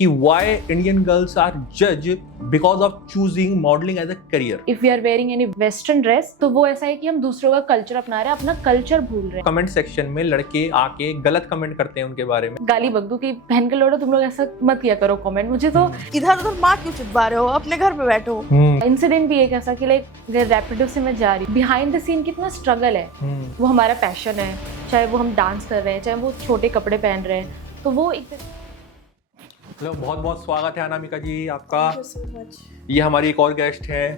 कि why Indian girls are judged because of choosing modeling as a career. If we are wearing any western dress तो वो ऐसा है कि हम दूसरों का कल्चर अपना रहे हैं, अपना कल्चर भूल रहे हैं। कमेंट सेक्शन में लड़के आके गलत कमेंट करते हैं उनके बारे में, गाली बक दूं कि बहन के लोड़ो तुम लोग ऐसा मत किया करो कमेंट। मुझे तो इधर उधर माँ क्यों चिपका रहे हो, अपने घर पे बैठो। इंसिडेंट भी एक ऐसा कि लाइक रैपिडो से मैं जा रही, बिहाइंड द सीन कितना स्ट्रगल है। वो हमारा पैशन है, चाहे वो हम डांस कर रहे हैं, चाहे वो छोटे कपड़े पहन रहे हैं, तो वो एक हेलो, बहुत बहुत स्वागत है अनामिका जी आपका। Thank you so much. ये हमारी एक और गेस्ट है,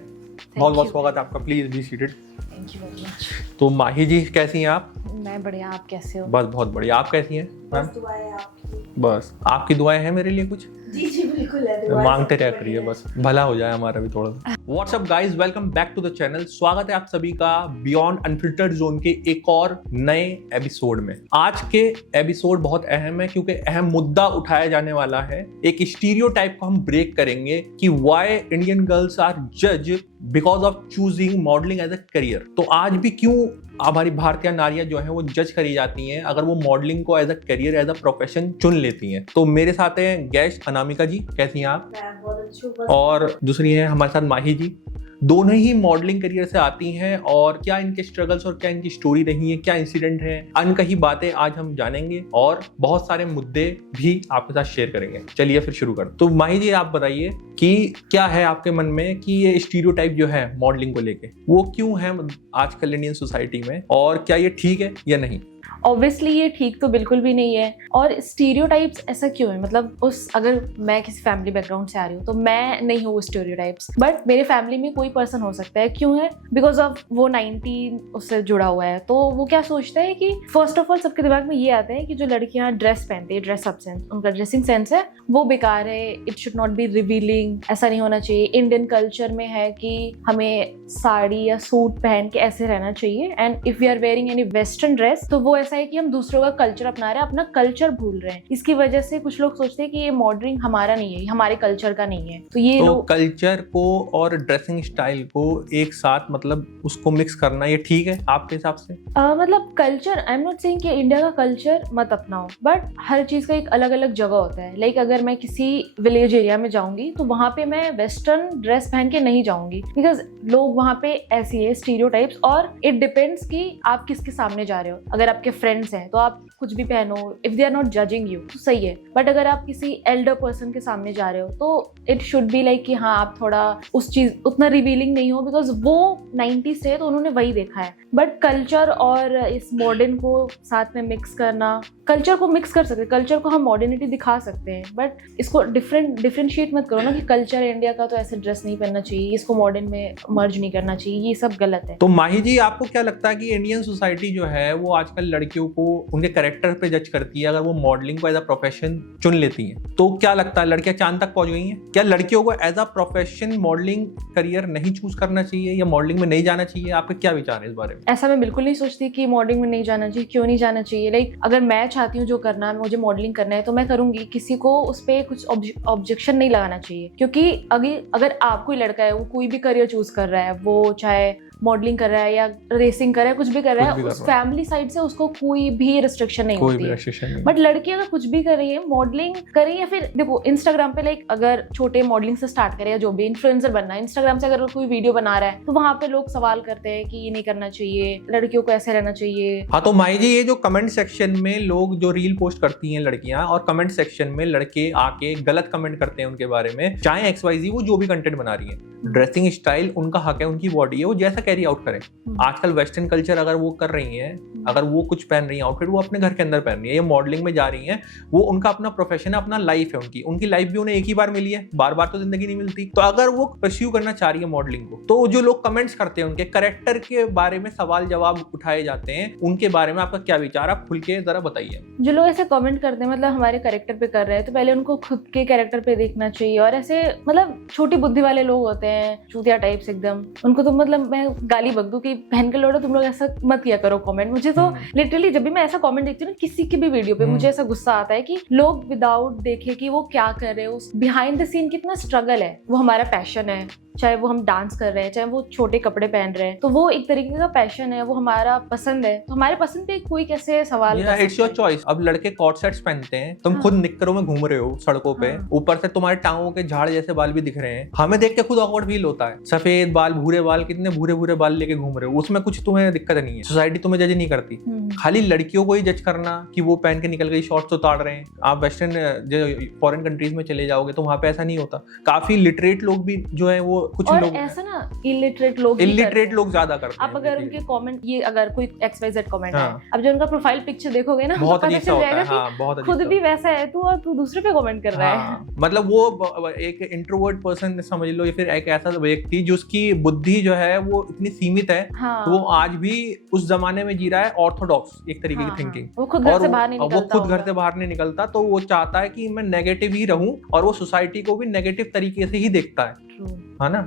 बहुत बहुत स्वागत है आपका। Please be seated. Thank you very much. तो माही जी कैसी हैं आप? मैं बढ़िया, आप कैसे हो? बस बहुत बढ़िया। आप कैसी हैं मैम? बस दुआएं आपकी। बस आपकी दुआएं हैं मेरे लिए कुछ? जी जी बिल्कुल है, दुआएं मांगते सबकी रह करिए, बढ़िया बस भला हो जाए हमारा भी थोड़ा सा। What's up guys, welcome back to the channel. स्वागत है आप सभी का बियॉन्ड अनफिल्टर्ड जोन के एक और नए एपिसोड में। आज के एपिसोड बहुत अहम है क्योंकि अहम मुद्दा उठाया जाने वाला है। एक स्टीरियोटाइप को हम ब्रेक करेंगे कि व्हाई इंडियन गर्ल्स आर जज because of choosing modelling as a career. तो आज भी क्यों हमारी भारतीय नारियां जो है वो जज करी जाती हैं अगर वो मॉडलिंग को as a career, as a profession चुन लेती हैं। तो मेरे साथ हैं गेस्ट अनामिका जी, कैसी हैं आप? मैं बहुत अच्छी हूँ, बस और दूसरी है हमारे साथ माही जी। दोनों ही मॉडलिंग करियर से आती हैं और क्या इनके स्ट्रगल्स और क्या इनकी स्टोरी रही है, क्या इंसिडेंट है, अनकही बातें आज हम जानेंगे और बहुत सारे मुद्दे भी आपके साथ शेयर करेंगे। चलिए फिर शुरू करते। तो माही जी आप बताइए कि क्या है आपके मन में कि ये स्टीरियोटाइप जो है मॉडलिंग को लेके वो क्यों है आजकल इंडियन सोसाइटी में, और क्या ये ठीक है या नहीं? ऑब्वियसली ये ठीक तो बिल्कुल भी नहीं है। और स्टीरियोटाइप्स ऐसा क्यों है? मतलब अगर मैं किसी फैमिली बैकग्राउंड से आ रही हूँ तो मैं नहीं हूँ स्टीरियोटाइप्स, बट मेरे फैमिली में कोई पर्सन हो सकता है। क्यों है? बिकॉज ऑफ वो 19 उससे जुड़ा हुआ है। तो वो क्या सोचता है कि फर्स्ट ऑफ ऑल सबके दिमाग में ये आता है कि जो लड़कियां ड्रेस पहनती है, ड्रेस अप सेंस, उनका ड्रेसिंग सेंस है वो बेकार है, it should not be revealing, ऐसा नहीं होना चाहिए। इंडियन कल्चर में है कि हमें साड़ी या सूट पहन के ऐसे रहना चाहिए। And if we are wearing any western dress तो वो ऐसा है कि हम दूसरों का कल्चर अपना रहे हैं, अपना कल्चर भूल रहे हैं। इसकी वजह से कुछ लोग सोचते हैं कि ये मॉडलिंग हमारा नहीं है, हमारे कल्चर का नहीं है। तो ये तो लोग कल्चर को और ड्रेसिंग स्टाइल को एक साथ मतलब उसको मिक्स करना ये ठीक है आपके हिसाब से? मतलब culture, I am not saying कि इंडिया का कल्चर मत अपनाओ, बट हर चीज का एक अलग अलग जगह होता है। लाइक अगर मैं किसी विलेज एरिया में जाऊंगी तो वहां पे मैं वेस्टर्न ड्रेस पहन के नहीं जाऊंगी, बिकॉज लोग वहां पे ऐसी है स्टीरियोटाइप्स। और इट डिपेंड्स कि आप किसके सामने जा रहे हो। अगर आपके फ्रेंड्स हैं तो आप कुछ भी पहनो, if they are not judging you तो सही है। बट अगर आप किसी एल्डर पर्सन के सामने जा रहे हो तो इट शुड बी लाइक कि हाँ आप थोड़ा उस चीज उतना रिवीलिंग नहीं हो, बिकॉज वो 90s से तो उन्होंने वही देखा है। बट कल्चर और इस मॉडर्न को साथ में मिक्स करना, कल्चर को मिक्स कर सकते हैं, कल्चर को हम मॉडर्निटी दिखा सकते हैं, बट इसको डिफरेंशिएट मत करो ना कि कल्चर इंडिया का तो ऐसे ड्रेस नहीं पहनना चाहिए, इसको मॉडर्न में मर्ज नहीं करना चाहिए, ये सब गलत है। तो माही जी आपको क्या लगता है कि इंडियन सोसाइटी जो है वो आजकल लड़कियों को उनके कैरेक्टर पे जज करती है अगर वो मॉडलिंग को एज अ प्रोफेशन चुन लेती हैं? तो क्या लगता है लड़कियां चांद तक पहुंच गई हैं? क्या लड़कियों को as a profession modelling career नहीं चूज करना चाहिए या मॉडलिंग में नहीं जाना चाहिए? आपके क्या विचार है इस बारे में? ऐसा मैं बिल्कुल नहीं सोचती कि मॉडलिंग में नहीं जाना चाहिए। क्यों नहीं जाना चाहिए? लाइक अगर मैं चाहती हूँ जो करना है, मुझे मॉडलिंग करना है तो मैं करूंगी, किसी को उस पर कुछ ऑब्जेक्शन नहीं लगाना चाहिए। क्योंकि अगर आप कोई लड़का है, वो कोई भी करियर चूज कर रहा है, वो चाहे मॉडलिंग कर रहा है या रेसिंग कर रहा है, कुछ भी कर रहा है, उस फैमिली साइड से उसको कोई भी रिस्ट्रिक्शन नहीं होती है। बट लड़की अगर कुछ भी कर रही है, मॉडलिंग कर रही है, फिर देखो इंस्टाग्राम पे लाइक अगर छोटे मॉडलिंग से स्टार्ट करे या जो भी इन्फ्लुएंसर बनना है, इंस्टाग्राम से अगर कोई वीडियो बना रहा है तो वहां पे लोग सवाल करते हैं कि ये नहीं करना चाहिए, लड़कियों को ऐसे रहना चाहिए। हाँ, तो माही जी ये जो कमेंट सेक्शन में लोग जो रील पोस्ट करती हैं लड़कियां और कमेंट सेक्शन में लड़के आके गलत कमेंट करते हैं उनके बारे में, चाहे XYZ वो जो भी कंटेंट बना रही है, ड्रेसिंग स्टाइल उनका हक है, उनकी बॉडी है, वो जैसा कैरी आउट करें। आजकल वेस्टर्न कल्चर अगर वो कर रही हैं, अगर वो कुछ पहन रही है आउटफिट, वो अपने घर के अंदर पहन रही है, ये मॉडलिंग में जा रही हैं, वो उनका अपना प्रोफेशन है, अपना लाइफ है, उनकी लाइफ भी उन्हें एक ही बार मिली है, बार बार तो जिंदगी नहीं मिलती। तो अगर वो परस्यू करना चाह रही है मॉडलिंग को, तो जो लोग कमेंट्स करते हैं उनके कैरेक्टर के बारे में सवाल जवाब उठाए जाते हैं, उनके बारे में आपका क्या विचार? आप खुल के जरा बताइए। जो लोग ऐसे कमेंट करते हैं मतलब हमारे कैरेक्टर पे कर रहे हैं, तो पहले उनको खुद के कैरेक्टर पे देखना चाहिए। और ऐसे मतलब छोटी बुद्धि वाले लोग होते हैं, चूतिया टाइप्स एकदम, उनको तो मतलब मैं गाली बक दूं कि बहन के लोड़ो तुम लोग ऐसा मत किया करो कमेंट। मुझे तो लिटरली जब भी मैं ऐसा कमेंट देखती हूँ ना किसी की भी वीडियो पे, मुझे ऐसा गुस्सा आता है कि लोग विदाउट देखे कि वो क्या कर रहे हो, बिहाइंड द सीन कितना स्ट्रगल है। वो हमारा पैशन है, चाहे वो हम डांस कर रहे हैं, चाहे वो छोटे कपड़े पहन रहे हैं, तो वो एक तरीके का पैशन है, वो हमारा पसंद है, तो हमारे पसंद पे कोई कैसे सवाल कर इट्स योर सकता है? चॉइस। अब लड़के कॉर्ड सेट्स पहनते हैं, तुम हाँ। खुद निक्करों में घूम रहे हो सड़कों पे, हाँ। ऊपर से तुम्हारे टांगों के झाड़ जैसे बाल भी दिख रहे हैं, हमें देख के खुद ऑकवर्ड फील होता है। सफेद बाल, भूरे बाल, कितने भूरे भूरे बाल लेके घूम रहे हो, उसमें कुछ तुम्हें दिक्कत नहीं है, सोसाइटी तुम्हें जज नहीं करती। खाली लड़कियों को ही जज करना कि वो पहन के निकल गई, शॉर्ट्स उतार रहे हैं। आप वेस्टर्न जो फॉरेन कंट्रीज में चले जाओगे तो वहां पे ऐसा नहीं होता। काफी लिटरेट लोग भी जो है वो कुछ और लोग ऐसा ना इलिटरेट लोग भी करते इलिटरेट हैं। लोग ज्यादा करते हैं। आप अगर उनके कमेंट, ये अगर कोई XYZ कमेंट है, हाँ। अब जो उनका प्रोफाइल पिक्चर देखोगे ना, बहुत तो पता अजीब सा चल होता है। जाएगा हाँ, बहुत कि अजीब खुद सा भी होता है। वैसा है तू, और तू दूसरे पे कमेंट कर रहा है। हाँ, मतलब वो एक इंट्रोवर्ट पर्सन समझ लो, या फिर एक ऐसा व्यक्ति जिसकी बुद्धि जो है वो इतनी सीमित है, हाँ। तो वो आज भी उस जमाने में जी रहा है, ऑर्थोडॉक्स एक तरीके हाँ, की थिंकिंग। वो खुद घर से बाहर नहीं वो निकलता खुद घर होगा। से बाहर नहीं निकलता, तो वो चाहता है कि मैं नेगेटिव ही रहूं, और वो सोसाइटी को भी नेगेटिव तरीके से ही देखता है True. है ना।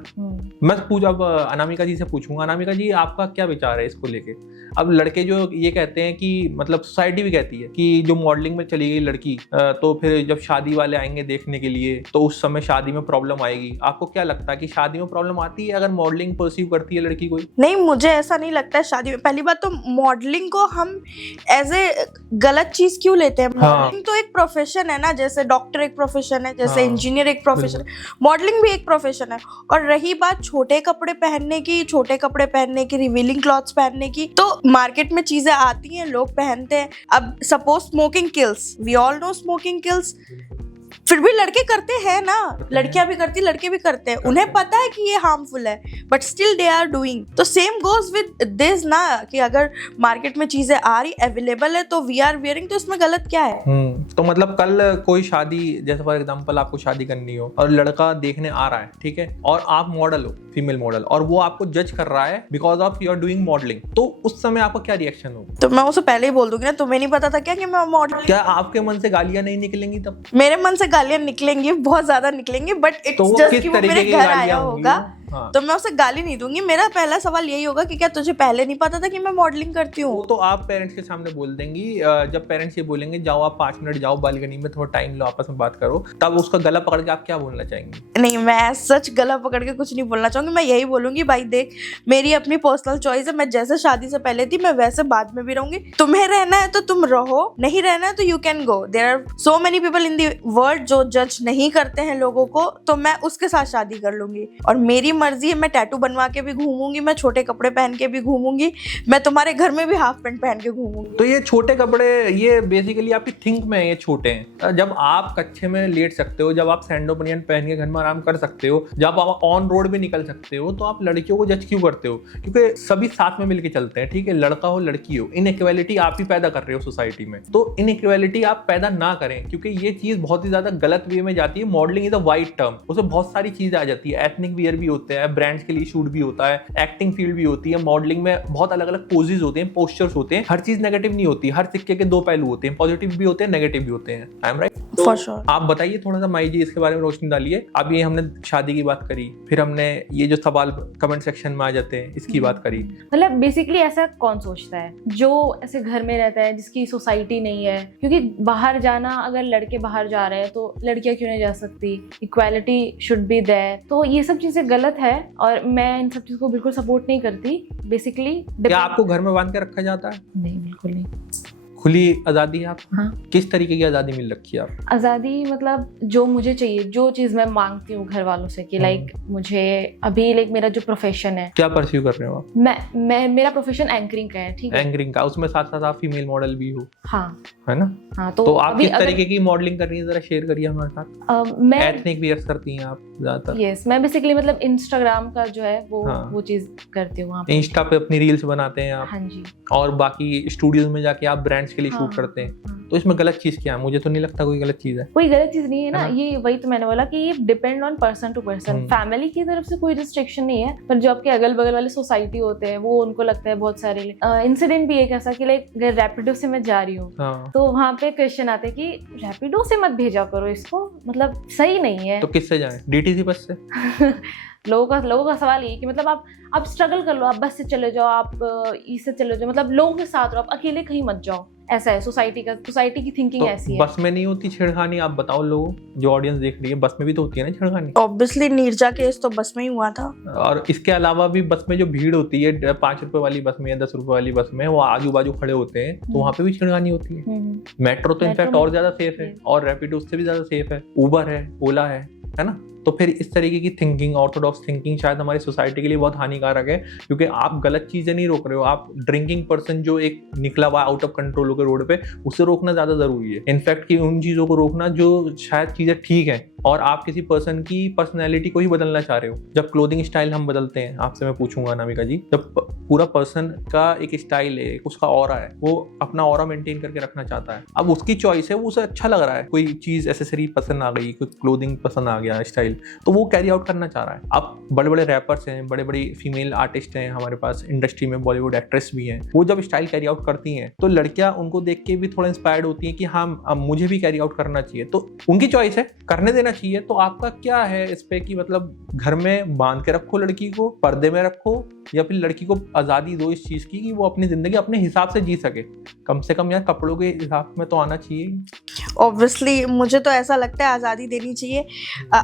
मैं अब अनामिका जी से पूछूंगा, अनामिका जी आपका क्या विचार है इसको लेके? अब लड़के जो ये कहते हैं कि मतलब सोसाइटी भी कहती है कि जो मॉडलिंग में चली गई लड़की, तो फिर जब शादी वाले आएंगे देखने के लिए तो उस समय शादी में प्रॉब्लम आएगी। आपको क्या लगता है कि शादी में प्रॉब्लम आती है अगर मॉडलिंग परस्यू करती है लड़की कोई? नहीं, मुझे ऐसा नहीं लगता है शादी में। पहली बात तो मॉडलिंग को हम एज ए गलत चीज क्यों लेते हैं? हाँ। मॉडलिंग तो एक प्रोफेशन है ना, जैसे डॉक्टर एक प्रोफेशन है, जैसे हाँ, इंजीनियर एक प्रोफेशन है, मॉडलिंग भी एक प्रोफेशन है। और रही बात छोटे कपड़े पहनने की, रिवीलिंग क्लॉथ्स पहनने की, तो मार्केट में चीजें आती हैं, लोग पहनते हैं। अब suppose smoking kills, we all know smoking kills, फिर भी लड़के करते हैं ना, लड़कियां भी करती, लड़के भी करते हैं। उन्हें पता है कि ये हार्मफुल है, but still they are doing. तो सेम गोज विद दिस ना, कि अगर मार्केट में चीजें आ रही, अवेलेबल है, तो वी आर वियरिंग, तो इसमें गलत क्या है? तो मतलब कल कोई शादी, जैसे फॉर एग्जांपल आपको शादी करनी हो और लड़का देखने आ रहा है, ठीक है, और आप मॉडल हो, फीमेल मॉडल, और वो आपको जज कर रहा है because of you are doing modelling, तो उस समय आपका क्या रिएक्शन होगा? तो मैं उसे पहले ही बोल दूंगी ना, तुम्हें नहीं पता था क्या कि मैं मॉडल? क्या आपके मन से गालियां नहीं निकलेंगी तब? मेरे मन से गालियां निकलेंगी, बहुत ज्यादा निकलेंगी, बट तो इट्स वो जस्ट किस कि वो तरीके मेरे की घर आया गालियां होंगी होगा, वो? हाँ। तो मैं उसे गाली नहीं दूंगी। मेरा पहला सवाल यही होगा कि क्या तुझे पहले नहीं पता था कि मैं मॉडलिंग करती वो हूँ? तो आप पेरेंट्स के सामने बोल देंगी। जब पेरेंट्स ये बोलेंगे जाओ आप 5 मिनट जाओ बालकनी में, थोड़ा टाइम लो, आपस में बात करो, तब उसका गला पकड़ के आप क्या बोलना चाहेंगे? नहीं, मैं सच गला पकड़ के कुछ नहीं बोलना चाहूंगी। मैं यही बोलूंगी, भाई देख, मेरी अपनी पर्सनल चॉइस है, मैं जैसे शादी से पहले थी मैं वैसे बाद में भी रहूंगी। तुम्हें रहना है तो तुम रहो, नहीं रहना है तो you can go. There are so many people in the world जो जज नहीं करते हैं लोगों को, तो मैं उसके साथ शादी कर लूंगी। और मेरी मर्जी है, मैं टैटू बनवा के भी घूमूंगी, मैं छोटे कपड़े पहन के भी घूमूंगी, मैं तुम्हारे घर में भी हाफ पैंट पहन के घूमूंगी। तो ये छोटे कपड़े, ये बेसिकली आपकी थिंक में ये छोटे हैं। जब आप कच्चे में लेट सकते हो, जब आप सैंडो बनियान पहन के घर में आराम कर सकते हो, जब आप ऑन रोड भी निकल सकते हो, तो आप लड़कियों को जज क्यों करते हो? क्योंकि सभी साथ में मिलके चलते हैं, ठीक है, लड़का हो लड़की हो। इनइक्वालिटी आप ही पैदा कर रहे हो सोसाइटी में, तो इनइक्वालिटी आप पैदा ना करें, क्योंकि ये चीज बहुत ही ज्यादा गलत वे में जाती है। Modelling is a wide term, उसमें बहुत सारी चीजें आ जाती है। एथनिक वियर भी होते हैं, ब्रांड्स के लिए शूट भी होता है, एक्टिंग फील्ड भी होती है। मॉडलिंग में बहुत अलग अलग पोजेज होते हैं, पोस्चर्स होते हैं। हर चीज नेगेटिव नहीं होती, हर सिक्के के दो पहलू होते हैं, पॉजिटिव भी होते हैं, नेगेटिव भी होते हैं। I am right? For sure. आप बताइए थोड़ा सा माई जी इसके बारे में रोशनी डालिए। अब ये हमने शादी की बात करी, फिर हमने ये जो सवाल कमेंट सेक्शन में आ जाते हैं इसकी बात करी। मतलब बेसिकली ऐसा कौन सोचता है जो ऐसे घर में रहता है, जिसकी सोसाइटी नहीं है? क्योंकि बाहर जाना, अगर लड़के बाहर जा रहे हैं तो लड़कियां क्यों नहीं जा सकती? Equality should be there. तो ये सब चीजें गलत है और मैं इन सब चीजों को बिल्कुल सपोर्ट नहीं करती। बेसिकली क्या आपको घर में बांध के रखा जाता है? नहीं, बिल्कुल नहीं। खुली आजादी है आप? हाँ। किस तरीके की आजादी मिल रखी है आप? आज़ादी मतलब जो मुझे चाहिए, जो चीज़ मैं मांगती हूँ घर वालों से कि लाइक मुझे अभी लाइक मेरा जो प्रोफेशन है, क्या परस्यू कर रहे हो आप? मैं मेरा प्रोफेशन एंकरिंग का है, ठीक है। एंकरिंग का, उसमें साथ साथ आप फीमेल मॉडल भी हो, हाँ है ना? हाँ। तो आप अभी किस तरीके की मॉडलिंग कर रही हैं, जरा शेयर करिए हमारे साथ। मैं एथनिक वियर्स करती हैं आप ज्यादातर? यस, मैं बेसिकली मतलब इंस्टाग्राम का जो है हाँ। वो चीज़ करती हूँ वहाँ पे। इंस्टा पे अपनी रील्स बनाते हैं आप, हाँ जी। और बाकी स्टूडियोज में जाके आप ब्रांड्स के लिए हाँ, शूट करते हैं। हाँ। तो इसमें गलत चीज क्या है? मुझे तो नहीं लगता कोई गलत चीज है। कोई गलत चीज नहीं है ना, है ना? ये वही तो मैंने बोला कि ये depend on person to person. Family की तरफ से कोई रिस्ट्रिक्शन नहीं है, पर जो आपके अगल बगल वाले सोसाइटी होते हैं वो उनको लगता है बहुत सारे। इंसिडेंट भी एक ऐसा कि लाइक अगर रैपिडो से मैं जा रही हूँ हाँ। तो वहाँ पे क्वेश्चन आते हैं कि रैपिडो से मत भेजा करो इसको, मतलब सही नहीं है। तो किससे जाएं? डीटीसी बस से? लोगों का सवाल ये कि मतलब आप स्ट्रगल कर लो, आप बस से चले जाओ, आप इससे चले जाओ, मतलब लोगों के साथ रहो, आप अकेले कहीं मत जाओ। ऐसा है सोसाइटी की थिंकिंग तो ऐसी है। बस में नहीं होती छेड़खानी? आप बताओ लोगों, जो ऑडियंस देख रही है, बस में भी तो होती है ना छेड़खानी। ऑब्वियसली नीरजा केस तो बस में ही हुआ था। और इसके अलावा भी बस में जो भीड़ होती है 5 रुपए वाली बस में या 10 रुपए वाली बस में, वो आजू बाजू खड़े होते हैं, तो वहां पे भी छेड़खानी होती है। मेट्रो तो इनफैक्ट और ज्यादा सेफ है, और रैपिडो उससे भी ज्यादा सेफ है, उबर है, ओला है ना। तो फिर इस तरीके की थिंकिंग, ऑर्थोडॉक्स थिंकिंग शायद हमारी सोसाइटी के लिए बहुत हानिकारक है, क्योंकि आप गलत चीजें नहीं रोक रहे हो, आप ड्रिंकिंग पर्सन जो एक निकला हुआ आउट ऑफ कंट्रोल होकर रोड पे, उससे रोकना ज्यादा जरूरी है इनफैक्ट कि उन चीजों को रोकना जो शायद चीजें ठीक है और आप किसी पर्सन की पर्सनैलिटी को ही बदलना चाह रहे हो। जब क्लोथिंग स्टाइल हम बदलते हैं, आपसे मैं पूछूंगा अनामिका जी, जब पूरा पर्सन का एक स्टाइल है, उसका ऑरा है, वो अपना ऑरा मेंटेन करके रखना चाहता है, अब उसकी चॉइस है, वो उसे अच्छा लग रहा है, कोई चीज एसेसरी पसंद आ गई, कोई क्लोथिंग पसंद आ गया स्टाइल, तो वो कैरी आउट करना चाह रहा है। अब बड़े बड़े रैपर्स हैं, बड़े बड़े फीमेल आर्टिस्ट हैं हमारे पास इंडस्ट्री में, बॉलीवुड एक्ट्रेस भी हैं, वो जब स्टाइल कैरी आउट करती हैं तो लड़कियां उनको देख के भी थोड़ा इंस्पायर्ड होती हैं कि हाँ अब मुझे भी कैरी आउट करना चाहिए। तो उनकी चॉइस है, करने देना चाहिए। तो आपका क्या है इस पे कि मतलब घर में बांध के रखो लड़की को, पर्दे में रखो, या फिर लड़की को आज़ादी दो इस चीज़ की कि वो अपनी ज़िंदगी अपने हिसाब से जी सके? कम से कम यार कपड़ों के हिसाब में तो आना चाहिए। ऑब्वियसली मुझे तो ऐसा लगता है आज़ादी देनी चाहिए।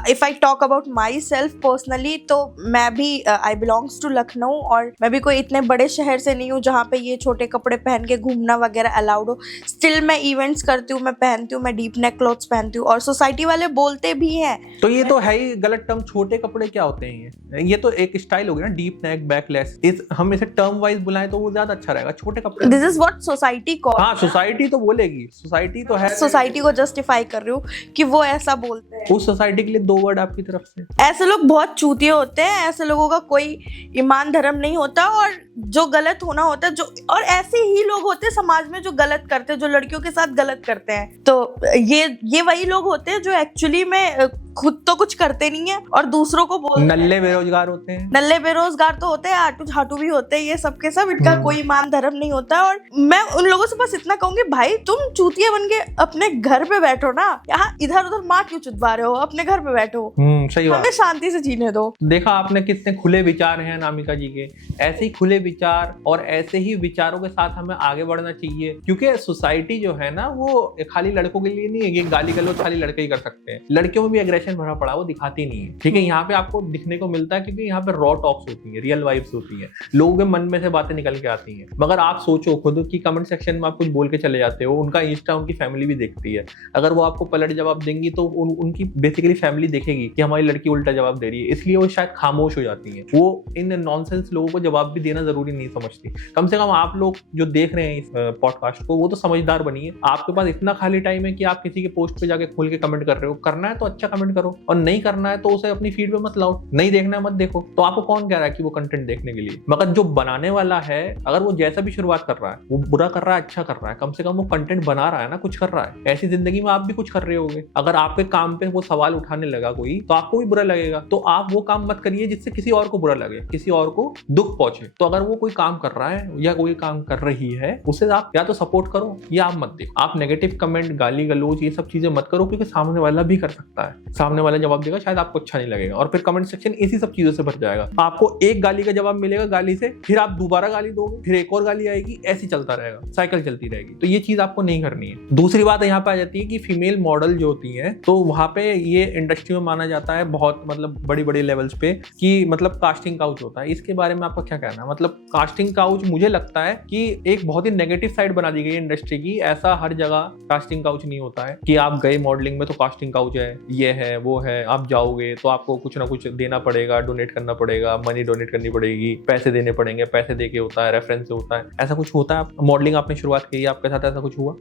If I talk about my self personally, तो मैं भी आई बिलोंग्स टू लखनऊ, और मैं भी कोई इतने बड़े शहर से नहीं हूँ जहाँ पे ये छोटे कपड़े पहन के घूमना वगैरह अलाउड हो। स्टिल मैं इवेंट्स करती हूँ, मैं पहनती हूँ, मैं डीप नेक क्लॉथ्स पहनती हूँ, और सोसाइटी वाले बोलते भी हैं। तो ये तो है ही गलत टर्म। छोटे कपड़े क्या होते हैं? ये तो एक स्टाइल हो गया ना, डीप नेक, बैकलेस। हम इसे टर्म वाइज बुलाएं तो वो ज्यादा अच्छा रहेगा। छोटे कपड़े, this is what society calls. हाँ, सोसाइटी तो बोलेगी, सोसाइटी तो है, सोसाइटी को जस्टिफाई कर रही हूँ कि वो ऐसा बोलते हैं। उस सोसाइटी के लिए 2 वर्ड आपकी तरफ से। ऐसे लोग बहुत चूतिए होते हैं, ऐसे लोगों का कोई ईमान धर्म नहीं होता, और जो गलत होना होता है, जो और ऐसे ही लोग होते हैं समाज में जो गलत करते हैं, जो लड़कियों के साथ गलत करते हैं। तो ये वही लोग होते हैं जो एक्चुअली में खुद तो कुछ करते नहीं है और दूसरों को बोलते हैं। नल्ले बेरोजगार होते हैं, नल्ले बेरोजगार तो होते हैं, आटू झाटू भी होते हैं, ये सब के सब, इनका कोई ईमान धर्म नहीं होता। और मैं उन लोगों से बस इतना कहूंगी, भाई तुम चूतिया बन के अपने घर पे बैठो ना, यहाँ इधर उधर माँ क्यों चुदवा रहे हो? अपने घर पे बैठो, सही बात। हमें शांति से जीने दो। देखा आपने कितने खुले विचार हैं अनामिका जी के। ऐसे ही खुले विचार और ऐसे ही विचारों के साथ हमें आगे बढ़ना चाहिए, क्योंकि सोसाइटी जो है ना वो खाली लड़कों के लिए नहीं है। ये गाली गलौज खाली लड़के ही कर सकते हैं, लड़कियों में भी एग्रेशन भरा पड़ा, वो दिखाती नहीं है। ठीक है, यहाँ पे आपको दिखने को मिलता है क्योंकि यहाँ पे रॉ टॉक्स होती है, रियल वाइब्स होती है, लोगों के मन में से बातें निकल के आती हैं। मगर आप सोचो खुद की कमेंट सेक्शन में आप कुछ बोल के चले जाते हो, उनका इंस्टा उनकी फैमिली भी देखती है। अगर वो आपको पलट जवाब देंगी तो उनकी बेसिकली फैमिली देखेगी कि हमारी लड़की उल्टा जवाब दे रही है, इसलिए वो शायद खामोश हो जाती है। वो इन नॉनसेंस लोगों को जवाब भी देना जरूरी नहीं समझती। कम से कम आप लोग जो देख रहे हैं इस पॉडकास्ट को, वो तो समझदार बनिए। आपके पास इतना खाली टाइम है कि आप किसी के पोस्ट पे जाके खोल के कमेंट कर रहे हो। करना है तो अच्छा कमेंट करो, और नहीं करना है तो उसे अपनी फीड पे मत लाओ। नहीं देखना है मत देखो। तो आपको कौन कह रहा है कि वो कंटेंट देखने के लिए? मगर जो बनाने वाला है, अगर वो जैसा भी शुरुआत कर रहा है, वो बुरा कर रहा है अच्छा कर रहा है, कम से कम वो कंटेंट बना रहा है ना, कुछ कर रहा है। ऐसी जिंदगी में आप भी कुछ कर रहे होगे। अगर आपके काम पे वो सवाल उठाने लगा कोई, तो आपको भी बुरा लगेगा। तो आप वो काम मत करिए जिससे किसी और को बुरा लगे, किसी और को दुख पहुंचे। तो अगर वो कोई काम कर रहा है या कोई काम कर रही है, उसे आप या तो सपोर्ट करो या आप मत देखो। आप नेगेटिव कमेंट, गाली गलौज, ये सब चीजें मत करो, क्योंकि सामने वाला भी कर सकता है। सामने वाला जवाब देगा, शायद आपको अच्छा नहीं लगेगा, और फिर कमेंट सेक्शन इसी सब चीजों से भर जाएगा। आपको एक गाली का जवाब मिलेगा गाली से, फिर आप दोबारा गाली दोगे, फिर एक और गाली आएगी, ऐसी चलता रहेगा, साइकिल चलती रहेगी। तो ये चीज आपको नहीं करनी है। दूसरी बात यहाँ पे आ जाती है कि फीमेल मॉडल जो होती है, तो वहां पे ये इंडस्ट्री में माना जाता है बहुत, मतलब बड़ी बड़ी लेवल्स पे, कि मतलब कास्टिंग काउच होता है। इसके बारे में आपका क्या कहना है? मतलब कास्टिंग काउच मुझे लगता है कि एक बहुत ही नेगेटिव साइड बना दी गई है इंडस्ट्री की। ऐसा हर जगह कास्टिंग काउच नहीं होता है कि आप गए मॉडलिंग में तो कास्टिंग काउच है, ये है वो है। आप जाओगे तो आपको कुछ ना कुछ देना पड़ेगा, डोनेट करना पड़ेगा, मनी डोनेट करनी पड़ेगी, पैसे देने पड़ेंगे, पैसे देके होता है, रेफरेंस से होता है। ऐसा कुछ होता है? मॉडलिंग आपने शुरुआत की, आपके साथ ऐसा कुछ हुआ?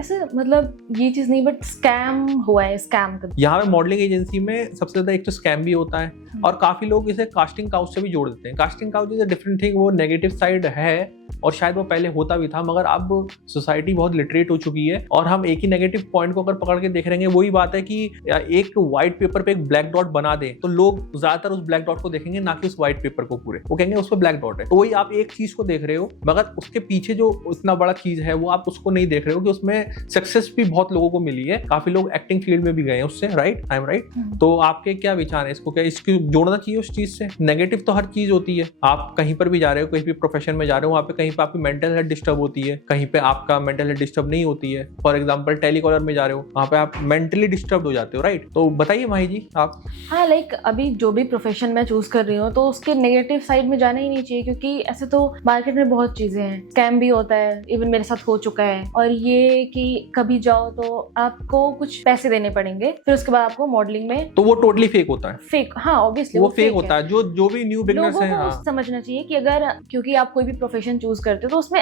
ऐसे मतलब ये चीज नहीं, बट स्कैम हुआ है। स्कैम यहाँ पे मॉडलिंग एजेंसी में सबसे ज्यादा एक तो स्कैम भी होता है, और काफी लोग इसे कास्टिंग काउच से भी जोड़ देते हैं। Casting couch is a different thing. वो नेगेटिव साइड है, और शायद वो पहले होता भी था, मगर अब सोसाइटी बहुत लिटरेट हो चुकी है, और हम एक ही नेगेटिव पॉइंट को अगर पकड़ के देख रहेंगे, वही बात है कि एक व्हाइट पेपर पे एक ब्लैक डॉट बना दे, तो लोग ज्यादातर उस ब्लैक डॉट को देखेंगे, ना कि उस व्हाइट पेपर को पूरे। वो कहेंगे उस पर ब्लैक डॉट है। तो वही आप एक चीज को देख रहे हो, मगर उसके पीछे जो इतना बड़ा चीज है, वो आप उसको नहीं देख रहे हो कि उसमें सक्सेस भी बहुत लोगों को मिली है। काफी लोग एक्टिंग फील्ड में भी गए हैं उससे, राइट? I am right? तो आपके क्या विचार है इसको? क्या इसको जोड़ना चाहिए उस चीज से? नेगेटिव तो हर चीज होती है। आप कहीं पर भी जा रहे हो, कहीं भी प्रोफेशन में जा रहे हो, वहां पे कहीं पे आपकी मेंटल हेल्थ डिस्टर्ब होती है, कहीं पे आपका मेंटल हेल्थ डिस्टर्ब नहीं होती है। फॉर एग्जांपल टेलीकॉलर में जा रहे हो, वहाँ पे आप मेंटली डिस्टर्ब हो जाते हो, राइट? तो बताइए माही जी आप। हाँ, लाइक अभी जो भी प्रोफेशन मैं चूज कर रही हूँ तो उसके नेगेटिव साइड में जाना ही नहीं चाहिए, क्योंकि ऐसे तो मार्केट में बहुत चीजें हैं, स्कैम भी होता है, इवन मेरे साथ हो चुका है। और ये कि कभी जाओ तो आपको कुछ पैसे देने पड़ेंगे, फिर उसके बाद आपको मॉडलिंग में, तो वो टोटली फेक होता है। फेक, हाँ ऑब्वियसली वो फेक होता है। जो भी न्यू बिगनर्स लोगों हैं, को हाँ, समझना चाहिए कि अगर, क्योंकि आप कोई भी प्रोफेशन चूज करते हो तो उसमें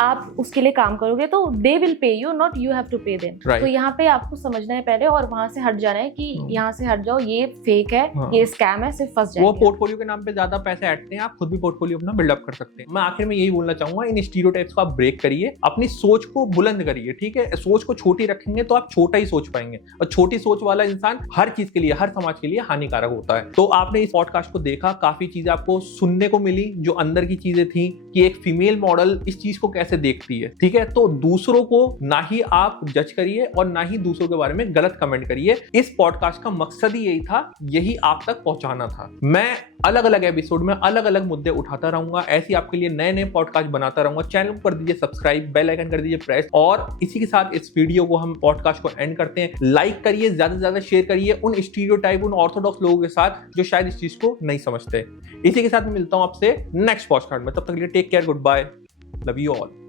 आप उसके लिए काम करोगे तो they will pay you, not you have to pay them. Right. तो यहाँ पे आपको समझना है पहले और वहां से हट जाना है कि यहाँ से हट जाओ, ये फेक है, हाँ। ये स्कैम है, सिर्फ फंस वो जाएंगे। पोर्टफोलियो के नाम पे ज्यादा पैसे ऐंठते हैं, आप खुद भी पोर्टफोलियो अपना बिल्डअप कर सकते हैं। मैं आखिर में यही बोलना चाहूंगा, इन स्टीरियोटाइप्स को आप ब्रेक करिए, अपनी सोच को बुलंद करिए, ठीक है? सोच को छोटी रखेंगे तो आप छोटा ही सोच पाएंगे, और छोटी सोच वाला इंसान हर चीज के लिए, हर समाज के लिए हानिकारक होता है। तो आपने इस पॉडकास्ट को देखा, काफी चीजें आपको सुनने को मिली, जो अंदर की चीजें थी कि एक फीमेल मॉडल इस चीज को कैसे देखती है, ठीक है? तो दूसरों को ना ही आप जज करिए और ना ही दूसरों के बारे में गलत कमेंट करिए। इस पॉडकास्ट का मकसद ही यही था, यही आप तक पहुंचाना था। मैं अलग अलग एपिसोड में अलग अलग मुद्दे उठाता रहूंगा, ऐसे आपके लिए नए नए पॉडकास्ट बनाता रहूंगा। चैनल को कर दीजिए सब्सक्राइब, बेल आइकन कर दीजिए प्रेस, और इसी के साथ इस वीडियो को, हम पॉडकास्ट को एंड करते हैं। लाइक करिए, ज्यादा से ज्यादा शेयर करिए उन स्टीरियोटाइप, उन ऑर्थोडॉक्स लोगों के साथ जो शायद इस चीज को नहीं समझते। इसी के साथ मैं मिलता हूं आपसे नेक्स्ट पॉडकास्ट में, तब तक के लिए take care, goodbye, love you all.